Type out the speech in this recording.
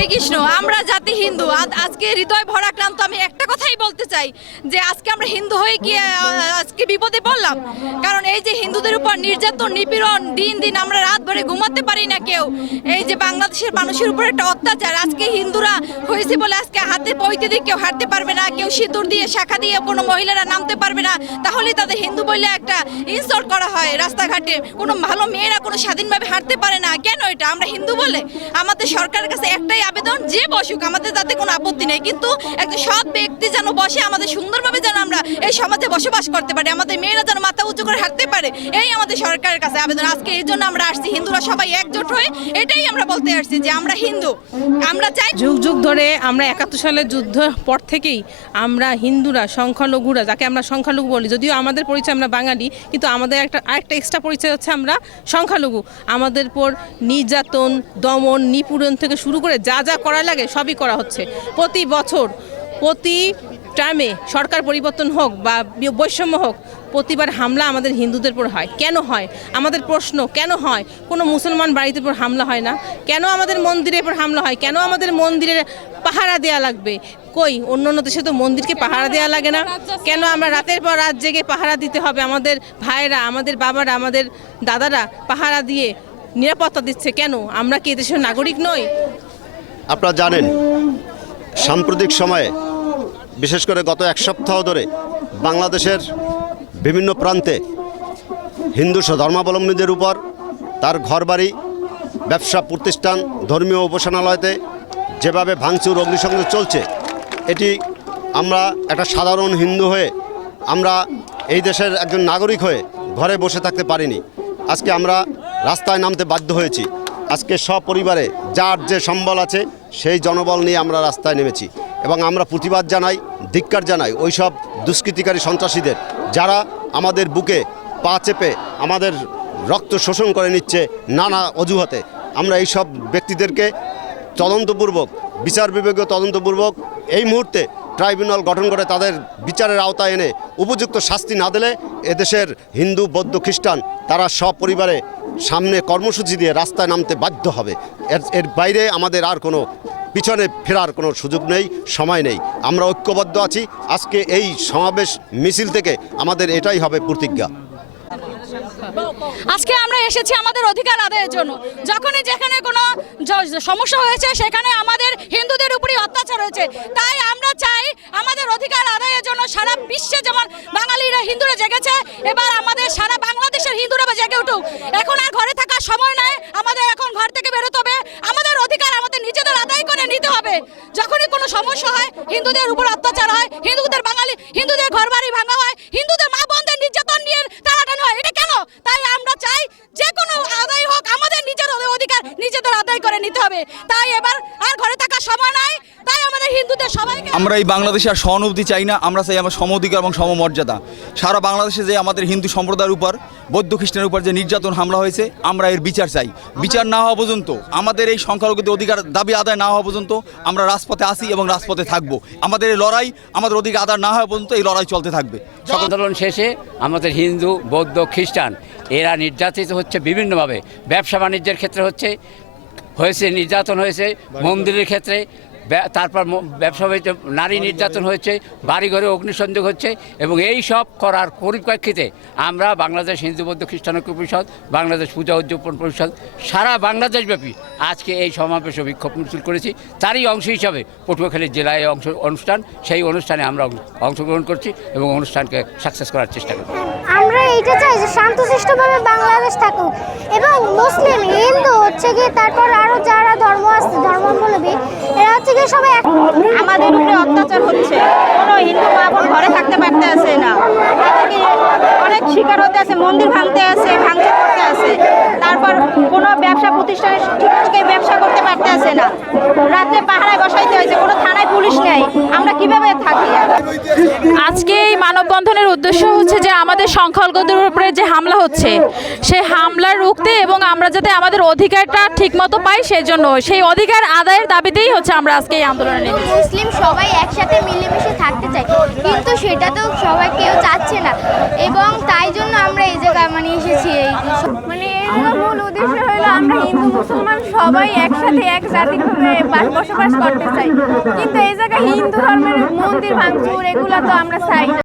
হরে কৃষ্ণ, আমরা জাতি হিন্দু। আজকে হৃদয় ভরাক্রান্ত, আমি একটা কথাই বলতে চাই, যে আজকে আমরা হিন্দু হয়ে গিয়ে আজকে বিপদে পড়লাম। কারণ এই যে হিন্দুদের উপর নির্যাতন, নিপীড়ন, দিন দিন আমরা রাত ভরে ঘুমাতে পারি না কেউ। এই যে বাংলাদেশের মানুষের উপর একটা অত্যাচার, আজকে হিন্দুরা হয়েছে বলে আজকে হাতে পইতে দিয়ে কেউ হাঁটতে পারবে না, কেউ সিঁদুর দিয়ে, শাখা দিয়ে কোনো মহিলারা নামতে পারবে না। তাহলে তাদের হিন্দু বলে একটা ইনসাল্ট করা হয় রাস্তাঘাটে। কোনো ভালো মেয়েরা কোনো স্বাধীনভাবে হাঁটতে পারে না। কেন এটা? আমরা হিন্দু বলে? আমাদের সরকারের কাছে একটাই আবেদন যে বসুক, আমাদের তাতে কোনো আপত্তি নেই। কিন্তু একটা সৎ ব্যক্তি যেন বসে, আমাদের সুন্দরভাবে যেন আমরা এই সমাজে বসবাস করতে পারি, আমাদের মেয়েরা যেন মাথা উঁচু করে হাঁটতে পারে, এই আমাদের সরকারের কাছে আবেদন। আজকে এই জন্য আমরা আসছি, হিন্দুরা সবাই একজোট হয়ে এটাই আমরা বলতে আসছি যে আমরা হিন্দু। আমরা চাই যুগ যুগ ধরে আমরা একাত্তর সালের যুদ্ধ পর থেকেই আমরা হিন্দুরা, সংখ্যালঘুরা, যাকে আমরা সংখ্যালঘু বলি, যদিও আমাদের পরিচয় আমরা বাঙালি, কিন্তু আমাদের একটা, আরেকটা এক্সট্রা পরিচয় হচ্ছে আমরা সংখ্যালঘু। আমাদের পর নির্যাতন, দমন, নিপীড়ন থেকে শুরু করে যা যা করা লাগে সবই করা হচ্ছে। প্রতি বছর, প্রতি টাইমে সরকার পরিবর্তন হোক বা বৈষম্য হোক, প্রতিবার হামলা আমাদের হিন্দুদের উপর হয়। কেন হয়? আমাদের প্রশ্ন, কেন হয়? কোনো মুসলমান বাড়িতে উপর হামলা হয় না? কেন আমাদের মন্দিরের উপর হামলা হয়? কেন আমাদের মন্দিরে পাহারা দেওয়া লাগবে? কই? অন্য অন্য দেশে তো মন্দিরকে পাহারা দেওয়া লাগে না। কেন আমরা রাতের পর রাত জেগে পাহারা দিতে হবে? আমাদের ভাইয়েরা, আমাদের বাবারা, আমাদের দাদারা পাহারা দিয়ে নিরাপত্তা দিচ্ছে কেন? আমরা কি এদেশের নাগরিক নই? আপনারা জানেন, সাম্প্রতিক সময়ে, বিশেষ করে গত এক সপ্তাহ ধরে, বাংলাদেশের বিভিন্ন প্রান্তে হিন্দু ধর্মাবলম্বীদের উপর তার ঘরবাড়ি, ব্যবসা, প্রতিষ্ঠান, ধর্মীয় উপাসনালয়তে যেভাবে ভাঙচুর, অগ্নিসংযোগ চলছে, এটি আমরা একটা সাধারণ হিন্দু হয়ে, আমরা এই দেশের একজন নাগরিক হয়ে ঘরে বসে থাকতে পারিনি। আজকে আমরা রাস্তায় নামতে বাধ্য হয়েছি। আজকে সপরিবারে যার যে সম্বল আছে সেই জনবল নিয়ে আমরা রাস্তায় নেমেছি এবং আমরা প্রতিবাদ জানাই, ধিক্কার জানাই ওই সব দুষ্কৃতিকারী সন্ত্রাসীদের যারা আমাদের বুকে পা চেপে আমাদের রক্ত শোষণ করে নিচ্ছে নানা অজুহাতে। আমরা এই সব ব্যক্তিদেরকে তদন্তপূর্বক, বিচার বিভাগীয় তদন্তপূর্বক এই মুহূর্তে ট্রাইব্যুনাল গঠন করে তাদের বিচারের আওতায় এনে উপযুক্ত শাস্তি না দিলে এদেশের হিন্দু, বৌদ্ধ, খ্রিস্টান, তারা সপরিবারে সামনে কর্মসূচি দিয়ে রাস্তায় নামতে বাধ্য হবে। এর এর বাইরে আমাদের আর কোনো পিছনে ফেরার কোনো সুযোগ নেই, সময় নেই। আমরা ঐক্যবদ্ধ আছি। আজকে এই সমাবেশ মিছিল থেকে আমাদের এটাই হবে প্রতিজ্ঞা। আজকে আমরা এসেছি আমাদের অধিকার আদায়ের জন্য। যখনই যেখানে কোনো সমস্যা হয়েছে, সেখানে আমাদের হিন্দুদের উপরই অত্যাচার হয়েছে। তাই আমরা চাই আমাদের অধিকার আদায়ের জন্য সারা বিশ্বে যেমন বাঙালিরা হিন্দুরা জেগেছে, এবার আমাদের সারা বাংলাদেশের হিন্দুরা জেগে উঠুক। এখন আর ঘরে থাকার সময় নাই, আমাদের এখন ঘর থেকে বেরোতে হবে। আমাদের অধিকার আমাদের নিজেদের আদায় করে নিতে হবে। যখনই কোনো সমস্যা হয়, হিন্দুদের উপর অত্যাচার হয়, হিন্দুদের বাঙালি হিন্দুদের ঘরবাড়ি ভাঙা হয় হিন্দুদের মা বোনদের নির্যাতন নিয়ে টানাটানি হয় এটা কেন তাই আমরা চাই যে কোনো আদায় হোক আমাদের নিজের অধিকার নিজেদের আদায় করে নিতে হবে তাই এবার আর ঘরে থাকার সময় নাই তাই আমাদের হিন্দুদের সবাইকে আমরা এই বাংলাদেশে আর সহানুভূতি চাই না আমরা চাই আমার সমঅধিকার এবং সমমর্যাদা সারা বাংলাদেশে যে আমাদের হিন্দু সম্প্রদায়ের উপর বৌদ্ধ খ্রিস্টানের উপর যে নির্যাতন হামলা হয়েছে আমরা এর বিচার চাই। বিচার না হওয়া পর্যন্ত আমাদের এই সংখ্যালঘুদের অধিকার দাবি আদায় না হওয়া পর্যন্ত আমরা রাজপথে আসি এবং রাজপথে থাকব। আমাদের এই লড়াই আমাদের অধিকার আদায় না হওয়া পর্যন্ত এই লড়াই চলতে থাকবে। আন্দোলন শেষে আমাদের হিন্দু বৌদ্ধ খ্রিস্টান এরা নির্যাতিত হচ্ছে বিভিন্নভাবে। ব্যবসা বাণিজ্যের ক্ষেত্রে হচ্ছে হয়েছে নির্যাতন হয়েছে মন্দিরের ক্ষেত্রে তারপর ব্যবসা বাণিজ্য নারী নির্যাতন হয়েছে, বাড়িঘরে অগ্নিসংযোগ হচ্ছে, এবং এই সব করার পরিপ্রেক্ষিতে আমরা বাংলাদেশ হিন্দু বৌদ্ধ খ্রিস্টান পরিষদ, বাংলাদেশ পূজা উদযাপন পরিষদ, সারা বাংলাদেশব্যাপী আজকে এই সমাবেশ বিক্ষোভ মিছিল করেছি। তারই অংশ হিসাবে পটুয়াখালী জেলায় অংশ, অনুষ্ঠান, সেই অনুষ্ঠানে আমরা অংশগ্রহণ করছি এবং অনুষ্ঠানকে সাকসেস করার চেষ্টা করছি আমরা এইটা চাই যে শান্তশিষ্টভাবে বাংলাদেশ থাকুক। এবং মুসলিম, হিন্দু হচ্ছে কি তারপর আরও যারা ধর্ম আছে, ধর্মাবলম্বী এরা হচ্ছে কি সবাই আমাদের উপরে অত্যাচার হচ্ছে। কোনো হিন্দু মা ঘরে থাকতে পারতে আছে না। তাদেরকে অনেক শিকার হতে আছে, মন্দির ভাঙতে আছে, ভাঙচুর করতে আছে। তারপর কোনো ব্যবসা প্রতিষ্ঠানে ঠিক ব্যবসা করতে পারতে আছে না। রাতে পাহারায় বসাইতে হয়েছে, কোনো থানায় পুলিশ নেই আমরা কীভাবে থাকি? আজকে এই মানববন্ধনের উদ্দেশ্য হচ্ছে যে আমাদের সংখ্যালঘুদের উপরে যে হামলা হচ্ছে সেই হামলা রুখতে এবং আমরা যাতে আমাদের অধিকারটা ঠিকমতো পাই সেই জন্য সেই অধিকার আদায়ের দাবিতেই হচ্ছে আমরা আজকে এই আন্দোলনে নেমেছি। মুসলিম সবাই একসাথে মিলেমিশে থাকতে চাই কিন্তু সেটা তো সবাই কেউ চাচ্ছে না। এবং তাই জন্য আমরা এই জায়গায় মানে এসেছি এই মানে এর মূল উদ্দেশ্য হলো আমরা হিন্দু, মুসলমান সবাই একসাথে এক জাতিভাবে বসবাস করতে চাই কিন্তু এই জায়গায় হিন্দু ধর্মের মন্দির ভাঙচুর, এগুলো তো আমরা চাই না।